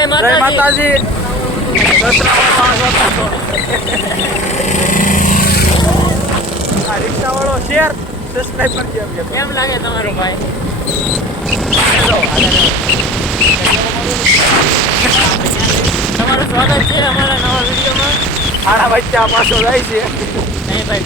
જય માતાજી. રિક્ષા વાળો શેર સબસ્ક્રાઇબ કરજો. કેમ લાગે તમારો ભાઈ? તમારું સ્વાગત છે અમારા નવા વિડીયોમાં. આના વચ્ચે આ પાછો જાય છે. નહીં ભાઈ,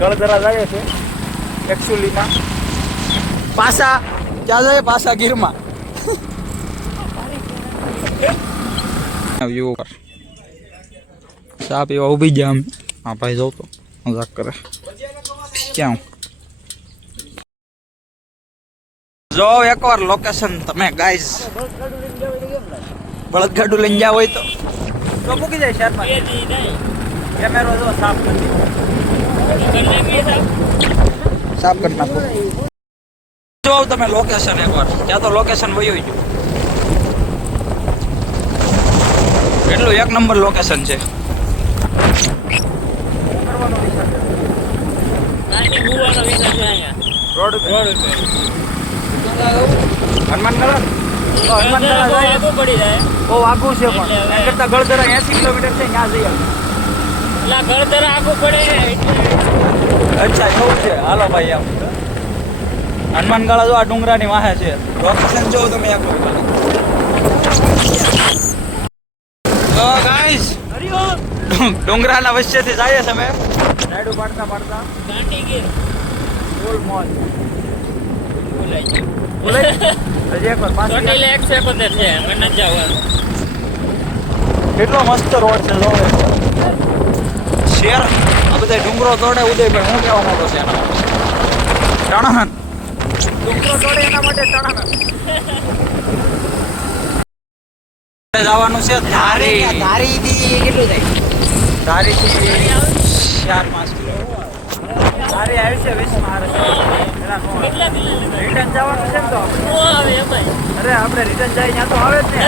ગળધરા જાય છે એકચ્યુઅલીમાં. પાછા ક્યાં જાય? પાછા ગીરમાં. ચા પીવા ઉભી ગયા અમે. હા ભાઈ જાઉં તો મજાક કરે. ક્યાં જો એકવાર લોકેશન તમે ગાઈઝ બળદગાડું લઈને જાવ હોય તો મૂકી જાય શહેરમાં. કેમેરો જો સાફ કરી નાખો. જો તમે લોકેશન એકવાર. ત્યાં તો લોકેશન વયું ગયું. એટલું એક નંબર લોકેશન છે. હનુમાનગઢ બહુ આઘું છે પણ એના કરતા ગળધરા 80 કિલોમીટર છે. ત્યાં જઈએ. ગળધરા આઘું પડે. અચ્છા એવું છે. હાલો ભાઈ આમ હનુમાનગઢ જો આ ડુંગરાની વાહે છે. લોકેશન જો તમે એક ગાઈસ ડુંગરાના વચ્ચેથી જાય છે અમે. રાઈડો પાડતા પાડતા ગાંધીગીર ફૂલ મોજ. કેટલો મસ્ત રોડ છે. શેર આ બધા ડુંગરો તોડે. ઉદયભાઈ હું કહેવા માંગુ છું એના ટણાહન ડુંગરો તોડે એના માટે ટણાહન જવાનું છે. ધારી કેટલું થાય? ધારીથી 4-5 કિલો. ધારી આવી છે 20 માં. રિટર્ન જવાનું છે તો અરે આપણે રિટર્ન જાય ત્યાં તો આવે જ ને.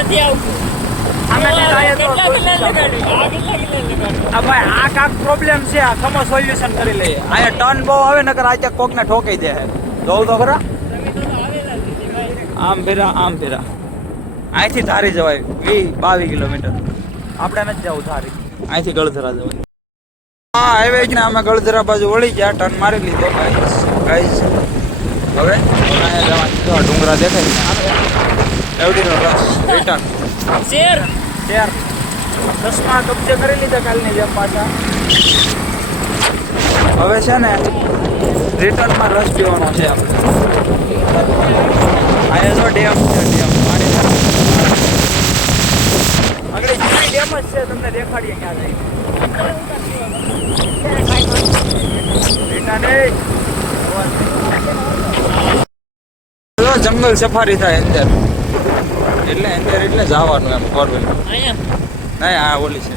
ભાઈ આ કાંક પ્રોબ્લેમ છે. આ ખમો સોલ્યુશન કરી લઈએ. અહીંયા ટર્ન બહુ આવે ને આ ત્યાં કોકને ઠોકાઈ દે. જોઉં તો ખરા. આમ ફેરા આમ ફેરા. અહીંથી ધારી જવાય 22 કિલોમીટર. આપણે નથી જવું ધારી. અહીંથી ગળધરા જવાય. હા હાઈવે જ ને. અમે ગળધરા બાજુ વળી ગયા. ટર્ન મારી લીધો ગાઈસ. હવે અહીંયા જવાનું. ડુંગરા દેખાય. એવડીનો રસ. રિટર્ન શેર ચશ્મા કબજે કરી લીધા કાલની જેમ પાછા. હવે છે ને રિટર્નમાં રસ પીવાનો છે આપણે. અહીંયા તો ડેમ છે. ડેમ પાણી આગળ ડેમ જ છે. તમને દેખાડીએ ક્યાં જાય. જંગલ સફારી થાય અંદર. એટલે જવાનું એમ ફોરવેલ. નહીં આ ઓલી છે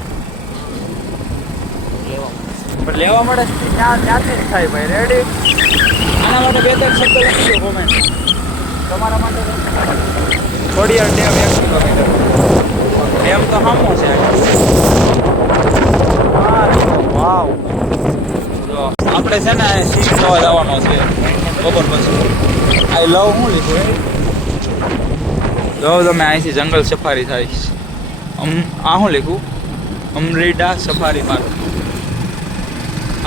પણ લેવા મળે ત્યાંથી જ થાય ભાઈ. રેડી. આના માટે 2-3 શબ્દ લખી દો કોમેન્ટ. તમારા માટે ખોડિયાર ડેમ 1 કિલોમીટર. ડેમ તો સામો છે. વાવ. જો આપણે છે ને સીટ જોવા જવાનો છે બપોર પછી. આઈ લવ હું લીધું જો તમે અહીંથી જંગલ સફારી થાય. આ શું લખ્યું? અમરેડા સફારી પાર્ક.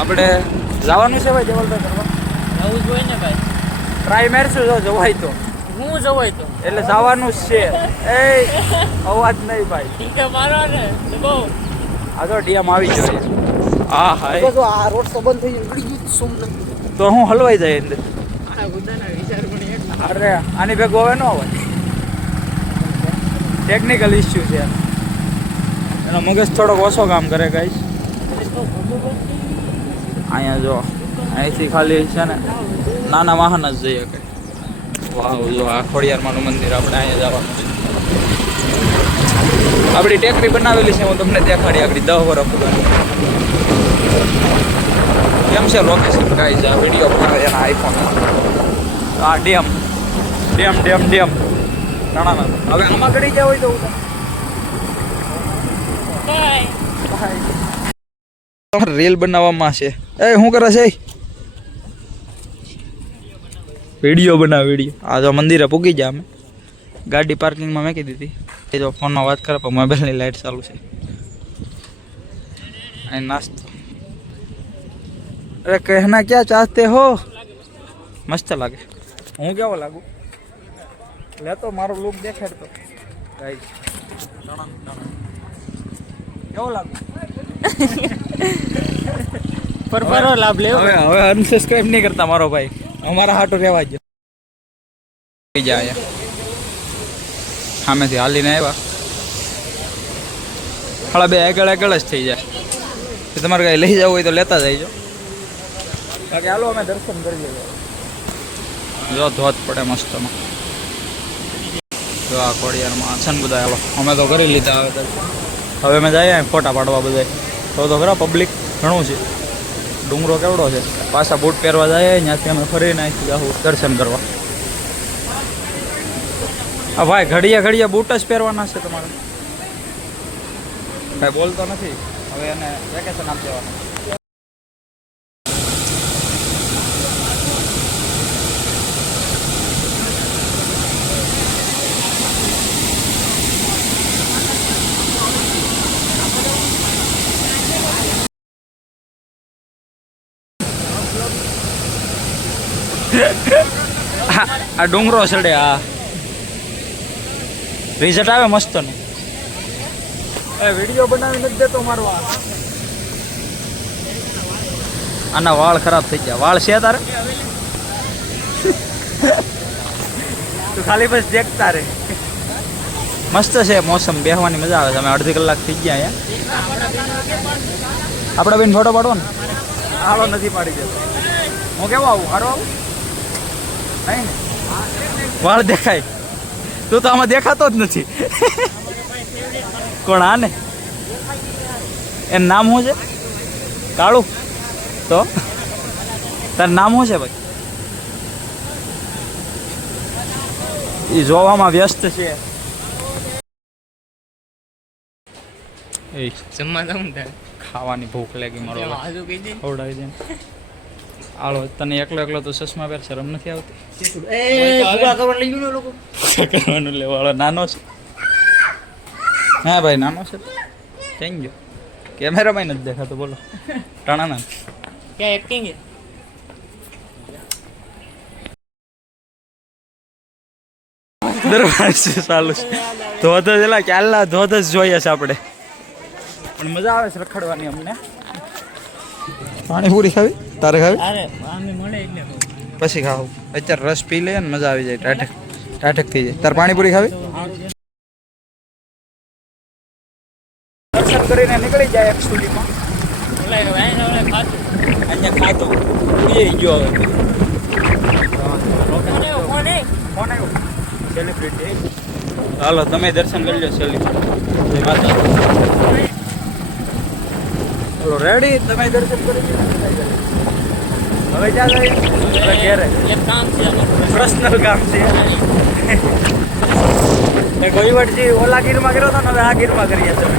આપણે જવાનું છે ભાઈ. જવલભાઈ કરવા જવું જ હોય ને ભાઈ. ટ્રાય મારશું જો જવાય તો. હું જવાય તો એટલે જવાનું જ છે. એ અવાજ નહીં ભાઈ. મારો ને બહુ આ તો ડીએમ આવી જાય. હા હા આ રોડ તો બંધ થઈ ગયો. તો હું હલવાઈ જાય અંદર. અરે આની ભેગો હવે ન હોય. ટેકનિકલ ઇસ્યુ છે. એનો મગજ થોડોક ઓછો કામ કરે ગાઈસ. અહીંયા જો અહીંથી ખાલી છે ને નાના વાહન જ જઈએ કે. વાહ જો આ ખોડિયારમાંનું મંદિર. આપણે અહીંયા જવાનું છે. આપણી ટેકરી બનાવેલી છે. હું તમને દેખાડી. આપણી 10 વર્ષ પુરાણી. કેમ છે લોકેશન ગાઈસ? આ વિડીયો બનાવે એના આઈફોન. આ ડેમ ના હવે આમાં ગળી જાય હોય તો રીલ બનાવવામાં છે. એ શું કરે છે? વિડીયો બનાવ. વિડીયો આ જો મંદિરે પૂગી જાય. અમે ગાડી પાર્કિંગમાં મેકી દીધી. એ જો ફોનમાં વાત કરે પણ મોબાઈલની લાઈટ ચાલુ છે. અહીં નાસ્તો. અરે કહેના ક્યાં ચાહતે હો. મસ્ત લાગે. હું કેવો લાગુ લેતો મારો લુક દેખાડતો ગાઈસ. કેવો લાગુ પરપરો લાભ લેવો. હવે અનસબસ્ક્રાઇબ નહીં કરતા મારો ભાઈ. અમારા હાટો રહેવા જ જાય. સામેથી હાલીને આવ્યા હાલા બે આગળ આગળ જ થઈ જાય. તમારે કાંઈ લઈ જવું હોય તો લેતા જઈજો. બાકી હાલો અમે દર્શન કરીએ. જો ધોધ પડે મસ્તમાં. જો આ કોડિયારમાં છે ને બધા. હાલો અમે તો કરી લીધા હવે દર્શન. હવે અમે જઈએ ફોટા પાડવા બધા. તો ખરા પબ્લિક ઘણું છે. ડુંગરો કેવડો છે. પાછા બૂટ પહેરવા જાય ત્યાંથી અમે ફરીને જાઉં દર્શન કરવા. હા ભાઈ ઘડિયા બૂટ જ પહેરવાના છે તમારે. કાંઈ બોલતો નથી. હવે એને વેકેશન આપી દેવાનું. આ ડુંગરો ચડે. હા રિઝલ્ટ આવે મસ્ત ને. વિડીયો બનાવી નથી દેતો મારો. આના વાળ ખરાબ થઈ ગયા. વાળ છે તારે તું ખાલી બસ દેખતા રે. મસ્ત છે મોસમ. બેહવાની મજા આવે છે. અમે અડધી કલાક થઈ ગયા અહીંયા. આપણે બેન ફોટો પાડવો ને. હાલો નથી પાડી દેતો. હું કેવો આવું હારો આવું નહીં ને. વાળ દેખાય. તું તો આમાં દેખાતો જ નથી. કોણ આ ને એનું નામ શું છે? કાળું. તો તારું નામ શું છે ભાઈ? એ જોવામાં વ્યસ્ત છે. ખાવાની ભૂખ લાગી મારો. ખવડાવી દે. હાલો તને એકલો તો ચશ્મા પહેર શરમ નથી આવતી? કરવાનું લેવાળો નાનો છે. હા ભાઈ નાનો છે. Thank you. કેમેરામાં નથી દેખાતો. બોલો ટાણા ક્યાં એક્ટિંગ છે? દરબાર છે ચાલુ છે. ધોધ જ એલા ક્યારના ધોધ જ જોઈએ છે આપણે. પણ મજા આવે છે રખડવાની અમને. પાણીપુરી ખાવી? તારે ખાવી? પછી ખાવું. અત્યારે રસ પી લઈએ ને મજા આવી જાય. ટાઢક થઈ જાય. તારે પાણીપુરી ખાવી? દર્શન કરીને નીકળી જાય એકચ્યુઅલીમાં. અહીંયા ખાતો ઉડી ગયો હવે. સેલિબ્રિટી. હાલો તમે દર્શન કરી લો. સેલિબ્રિટી માતા. હાલો રેડી. તમે દર્શન કરી લો. હવે ક્યાં જઈએ? ઘેરે પર્સનલ કામ છે. કોઈ વખત ઓલા ગીરમાં કર્યો હતો ને હવે આ ગીરમાં કરીએ તમે.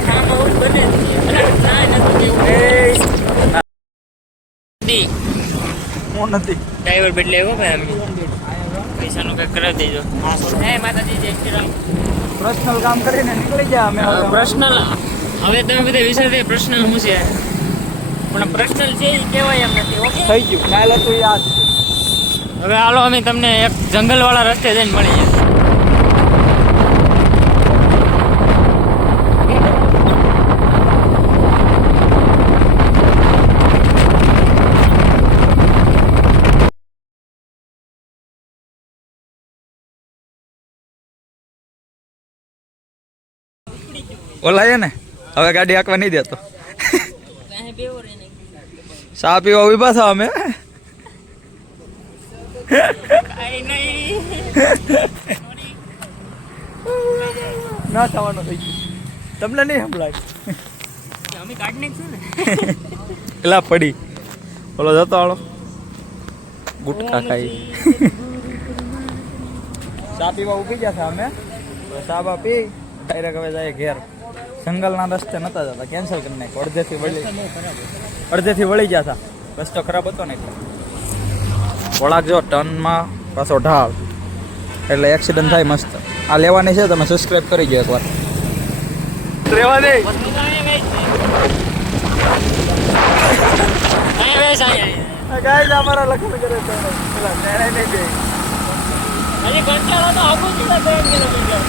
હું નથી ડ્રાઈવર બદલે એવો ભાઈ. પૈસાનું કંઈક કરાવી દેજો. પર્સનલ કામ કરીને નીકળી જાય અમે. પર્સનલ હવે તમે બધા વિચાર પર્સનલ શું છે? પણ પર્સનલ છે એ કહેવાય એમ નથી. ઓકે થઈ ગયું. કાલ હતું યાદ. હવે હાલો અમે તમને એક જંગલવાળા રસ્તે જઈને મળીએ. ઓલા છે ને હવે ગાડી હાંકવા નહીં દેતો. ચા પીવા ઉભા થા અમે. ના થવાનું થઈ ગયું. તમને નહીં સંભળાય. અમે કાઢ નાખશું ને. પેલા પડી ઓલો જતો હાલો ગુટકા ખાઈ. ચા પીવા ઉભી ગયા હતા અમે. ચા બા પી ડાયરેક્ટ હવે જાય ઘેર. જંગલના રસ્તે નતા જતા. કેન્સલ કરી નાખ્યું. અડધેથી વળી ગયા હતા. રસ્તો ખરાબ હતો ને એટલે. વળાક જો ટર્નમાં પાછો ઢાળ એટલે એક્સિડન્ટ થાય મસ્ત. આ લેવાની છે તમે સબસ્ક્રાઈબ કરી ગયો એકવાર. રેવા દે હું તો અહીંયા બેસ અહીંયા ગાઈસ અમારા લખન કરે છે પેલા તેણે નહીં દે હજી કંટાળો તો આવું જ છે 3 કિલોમીટર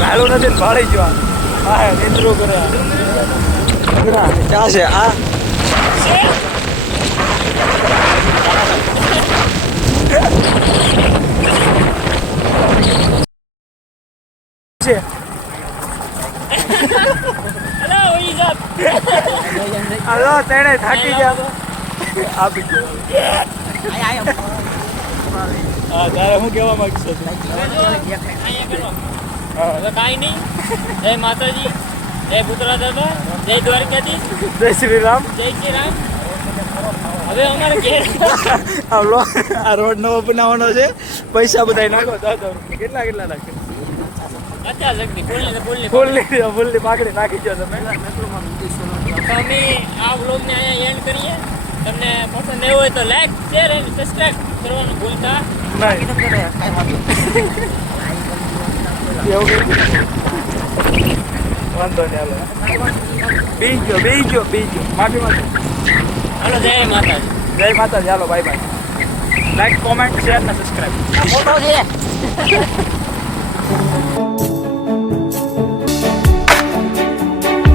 ભાડું નથી ભાડી જવા હા નિંદ્રો કરે ક્યાં છે આ છે અરે ઓઈ જા હાલો તેણે થાકી ગયા આપી દો હા તારે હું કહેવા માંગશો અહીંયા કરો હવે કાંઈ નહીં જય માતાજી જય પુત્રા દાદા જય દ્વારકાધીશ જય શ્રી રામ જય શ્રી રામ હવે અમારે ઘેર આ રોડ નવો બનાવવાનો છે પૈસા બધા નાખો 10,000 રૂપિયા કેટલા લાગશે 50 લગતી ફૂલની ફૂલની પાકડી નાખી દો તમે તો અમે આ વ્લોગને અહીંયા એન્ડ કરીએ તમને પસંદ આવ્યો હોય તો લાઈક શેર અને સબસ્ક્રાઇબ કરવાનું ભૂલતા નહીં એવું વાંધો નહીં હાલો બીજો માફી હાલો જય માતાજી જય માતાજી હાલો bye bye like comment share ને સબસ્ક્રાઈબ ફોટો છે